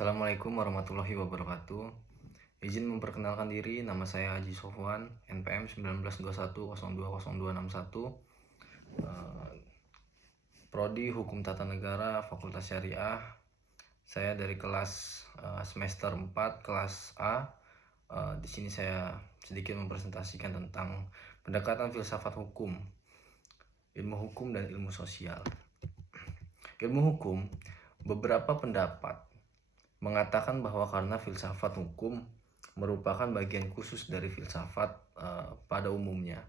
Assalamualaikum warahmatullahi wabarakatuh. Izin memperkenalkan diri, nama saya Haji Sofwan, NPM 1921020261, Prodi Hukum Tata Negara, Fakultas Syariah. Saya dari kelas semester 4, kelas A. Di sini saya sedikit mempresentasikan tentang pendekatan filsafat hukum, ilmu hukum dan ilmu sosial. Ilmu hukum, beberapa pendapat mengatakan bahwa karena filsafat hukum merupakan bagian khusus dari filsafat pada umumnya,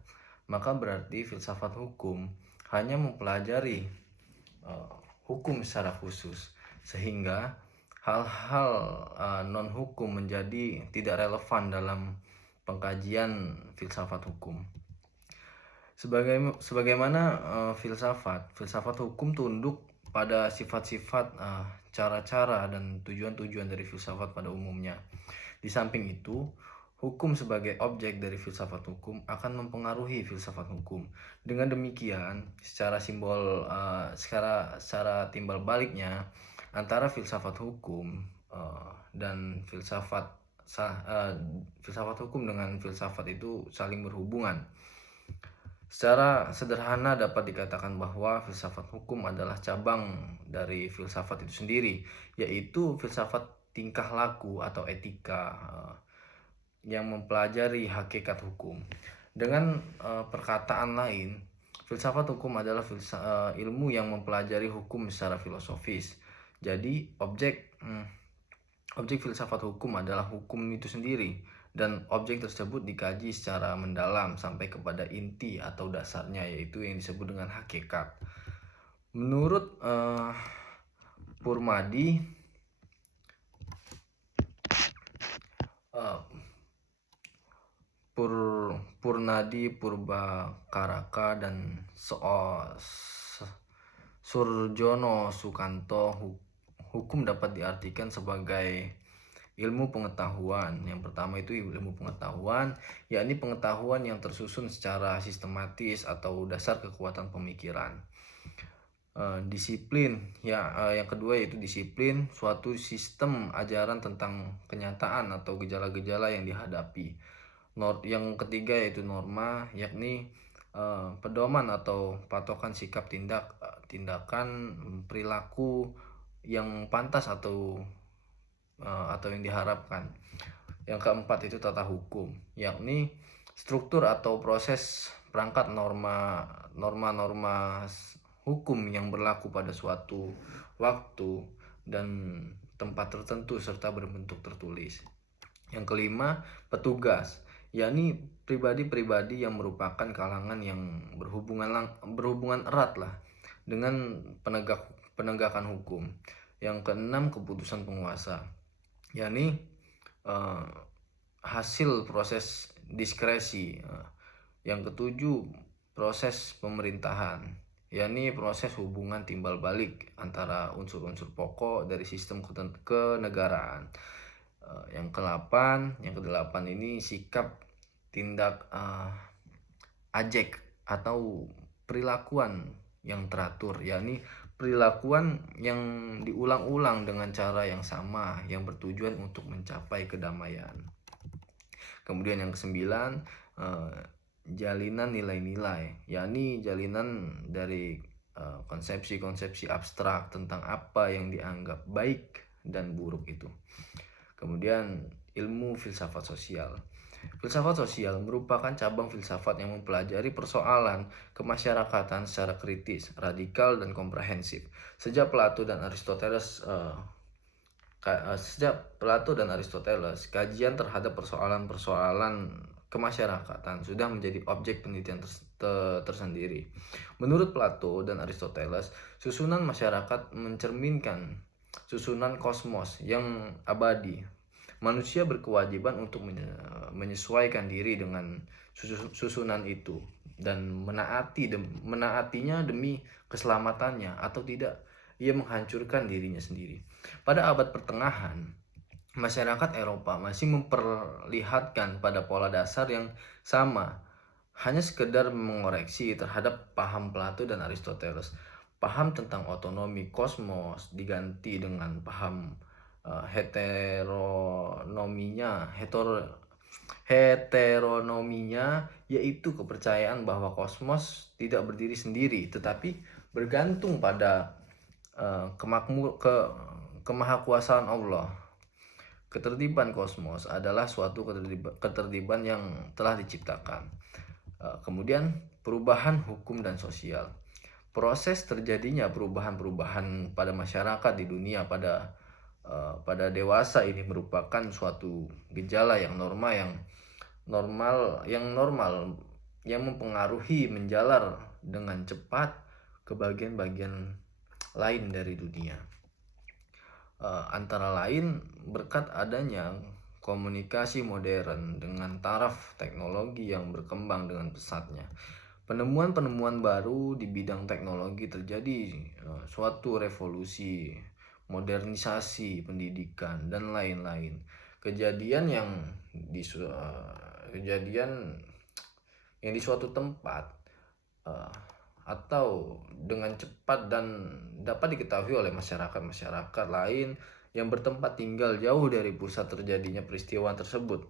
maka berarti filsafat hukum hanya mempelajari hukum secara khusus, sehingga hal-hal non-hukum menjadi tidak relevan dalam pengkajian filsafat hukum. Sebagaimana filsafat hukum tunduk pada sifat-sifat, cara-cara dan tujuan-tujuan dari filsafat pada umumnya. Di samping itu, hukum sebagai objek dari filsafat hukum akan mempengaruhi filsafat hukum. Dengan demikian, secara timbal baliknya antara filsafat hukum dan filsafat hukum dengan filsafat itu saling berhubungan. Secara sederhana dapat dikatakan bahwa filsafat hukum adalah cabang dari filsafat itu sendiri, yaitu filsafat tingkah laku atau etika yang mempelajari hakikat hukum. Dengan perkataan lain, filsafat hukum adalah ilmu yang mempelajari hukum secara filosofis. Jadi objek filsafat hukum adalah hukum itu sendiri, dan objek tersebut dikaji secara mendalam sampai kepada inti atau dasarnya, yaitu yang disebut dengan hakikat. Menurut Purnadi Purbakaraka dan Surjono Sukanto, hukum dapat diartikan sebagai ilmu pengetahuan. Yang pertama itu ilmu pengetahuan, yakni pengetahuan yang tersusun secara sistematis atau dasar kekuatan pemikiran. Disiplin, yang kedua yaitu disiplin, suatu sistem ajaran tentang kenyataan atau gejala-gejala yang dihadapi. Yang ketiga yaitu norma, yakni pedoman atau patokan sikap tindakan perilaku yang pantas atau yang diharapkan. Yang keempat itu tata hukum, yakni struktur atau proses perangkat norma-norma hukum yang berlaku pada suatu waktu dan tempat tertentu serta berbentuk tertulis. Yang kelima, petugas, yakni pribadi-pribadi yang merupakan kalangan yang berhubungan erat lah dengan penegakan hukum. Yang keenam, keputusan penguasa, yakni hasil proses diskresi. Yang ketujuh, proses pemerintahan, yakni proses hubungan timbal balik antara unsur-unsur pokok dari sistem kenegaraan. Yang kedelapan ini sikap tindak ajek atau perilakuan yang teratur, yakni perilakuan yang diulang-ulang dengan cara yang sama yang bertujuan untuk mencapai kedamaian. Kemudian yang kesembilan, jalinan nilai-nilai, yakni jalinan dari konsepsi-konsepsi abstrak tentang apa yang dianggap baik dan buruk itu. Kemudian ilmu filsafat sosial. Filsafat sosial merupakan cabang filsafat yang mempelajari persoalan kemasyarakatan secara kritis, radikal, dan komprehensif. Sejak Plato dan Aristoteles, kajian terhadap persoalan-persoalan kemasyarakatan sudah menjadi objek penelitian tersendiri. Menurut Plato dan Aristoteles, susunan masyarakat mencerminkan susunan kosmos yang abadi. Manusia berkewajiban untuk menyesuaikan diri dengan susunan itu dan menaatinya demi keselamatannya, atau tidak ia menghancurkan dirinya sendiri. Pada abad pertengahan, masyarakat Eropa masih memperlihatkan pada pola dasar yang sama, hanya sekedar mengoreksi terhadap paham Plato dan Aristoteles. Paham tentang otonomi kosmos diganti dengan paham heteronominya, yaitu kepercayaan bahwa kosmos tidak berdiri sendiri tetapi bergantung pada kemahakuasaan Allah. Ketertiban kosmos adalah suatu ketertiban yang telah diciptakan. Kemudian perubahan hukum dan sosial. Proses terjadinya perubahan-perubahan pada masyarakat di dunia pada dewasa ini merupakan suatu gejala yang normal yang mempengaruhi menjalar dengan cepat ke bagian-bagian lain dari dunia. Antara lain berkat adanya komunikasi modern dengan taraf teknologi yang berkembang dengan pesatnya. Penemuan-penemuan baru di bidang teknologi terjadi suatu revolusi, modernisasi pendidikan dan lain-lain. Kejadian yang di suatu tempat atau dengan cepat dan dapat diketahui oleh masyarakat lain yang bertempat tinggal jauh dari pusat terjadinya peristiwa tersebut.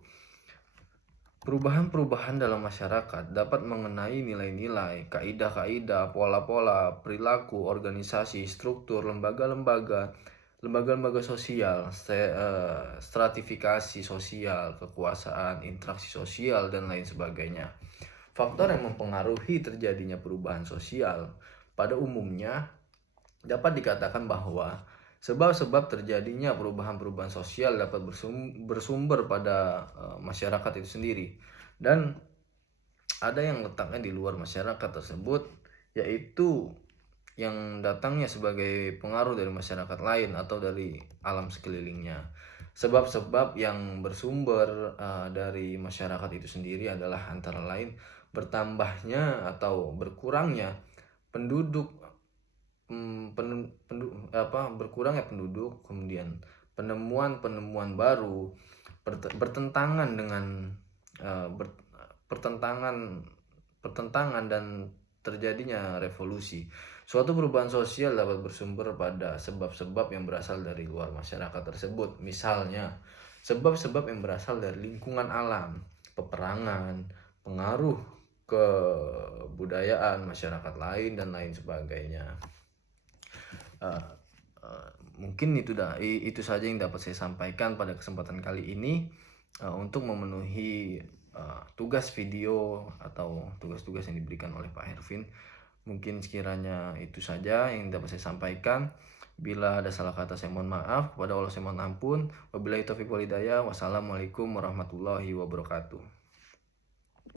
Perubahan-perubahan dalam masyarakat dapat mengenai nilai-nilai, kaidah-kaidah, pola-pola, perilaku, organisasi, struktur, lembaga-lembaga sosial, stratifikasi sosial, kekuasaan, interaksi sosial, dan lain sebagainya. Faktor yang mempengaruhi terjadinya perubahan sosial pada umumnya dapat dikatakan bahwa sebab-sebab terjadinya perubahan-perubahan sosial dapat bersumber pada masyarakat itu sendiri, dan ada yang letaknya di luar masyarakat tersebut, yaitu yang datangnya sebagai pengaruh dari masyarakat lain atau dari alam sekelilingnya. Sebab-sebab yang bersumber dari masyarakat itu sendiri adalah antara lain bertambahnya atau berkurangnya penduduk, berkurangnya penduduk, kemudian penemuan baru, pertentangan dan terjadinya revolusi. Suatu perubahan sosial dapat bersumber pada sebab-sebab yang berasal dari luar masyarakat tersebut. Misalnya, sebab-sebab yang berasal dari lingkungan alam, peperangan, pengaruh kebudayaan masyarakat lain, dan lain sebagainya. Mungkin itu saja yang dapat saya sampaikan pada kesempatan kali ini untuk memenuhi tugas video atau tugas-tugas yang diberikan oleh Pak Hervin. Mungkin sekiranya itu saja yang dapat saya sampaikan. Bila ada salah kata saya mohon maaf, kepada Allah saya mohon ampun. Wabillahi taufiq wal hidayah. Wassalamualaikum warahmatullahi wabarakatuh.